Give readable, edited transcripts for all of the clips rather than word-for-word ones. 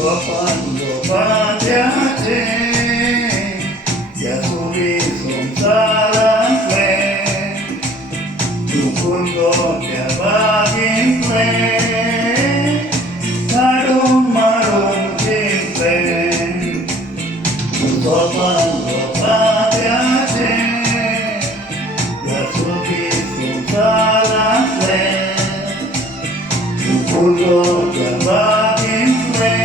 Cuando pateaste ya subí salah fue tu punto que abagin fue marung marung kimpen cuando pateaste ya subí salah fue tu punto que abagin fue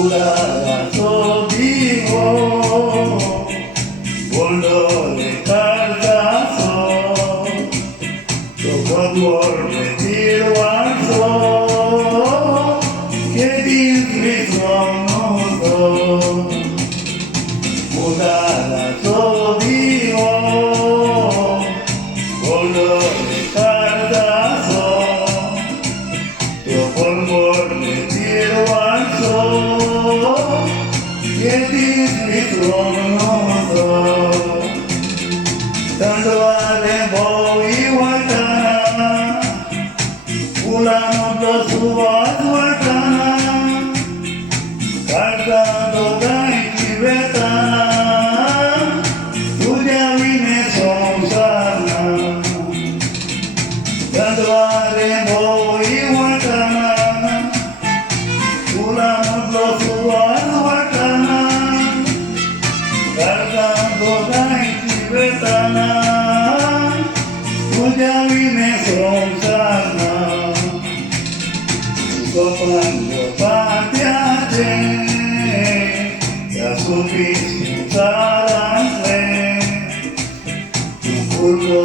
Ulala sobigo, bolo de cartazo, tocó por medir guardo, que disfrito nudo. Ulala sobigo, bolo de cartazo, tocó por medir guardo. Tanto vale voy guardana, ulano plus guardana, cantando dai tibetana, tuya vine somsana. Tanto vale voy guardana, ulano plus guardana, cantando dai tibetana, tuya vine somsana. Cuando pateaste ya subí salah fue tu pulpo